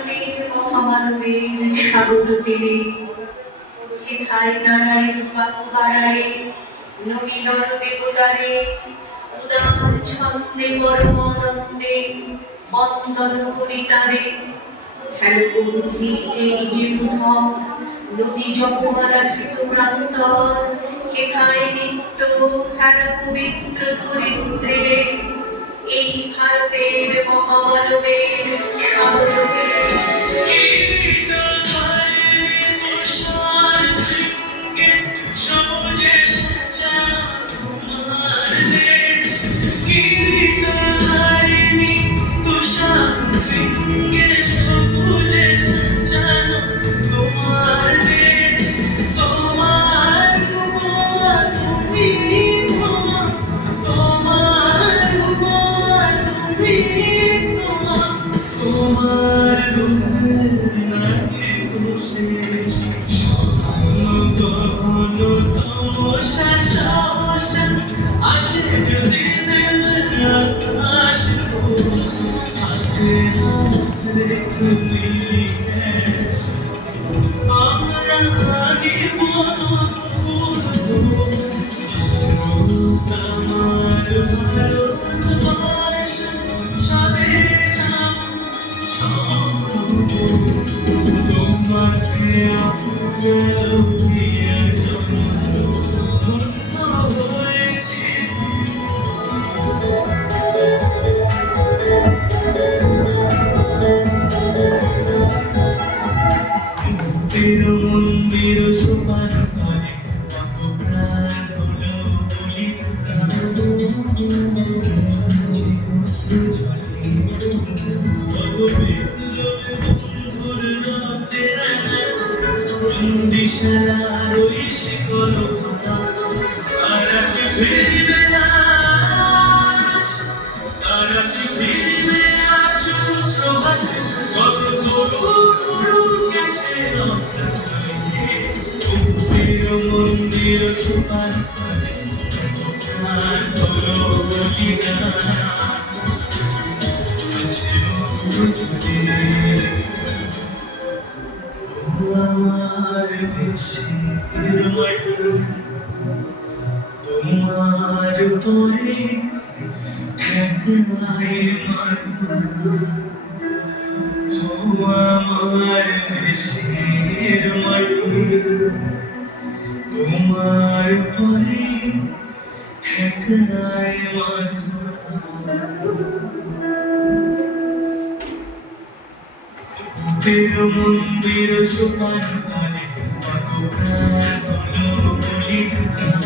ভারতের মহামানবের সাগর তীরে হেথায় দাঁড়ায় দুবাহু বাড়ায় নবীনর দেবতারে উদার ছন্দে পরম আনন্দে বন্দন করি তারে। হেন গম্ভীর এই যে উদ্ধব নদী যমুনারা ধৃত প্রান্তর হেথায় নিত্য হেন পবিত্র ধরিত্রীরে এই ভারতের মহামানবের সাগর তীরে। মন্দির সোপান করে কত প্রাণ হলো বন্ধুর রাতে বন্দিশালার ওই শিকল তারাকে ফিরবে না তারাকে ফিরবে আসু প্রভাত কত তরুণ গেছে মন্দির সুপার করে প্রাণ হলো বলিদান আমার দেশের মাটি তোমার পরে ঠেকায় মাথা। আমার দেশের মাটি তোমার পরে ঠেকায় মাথা। মন্দির সোপান করে কত প্রাণ হলো বলিদান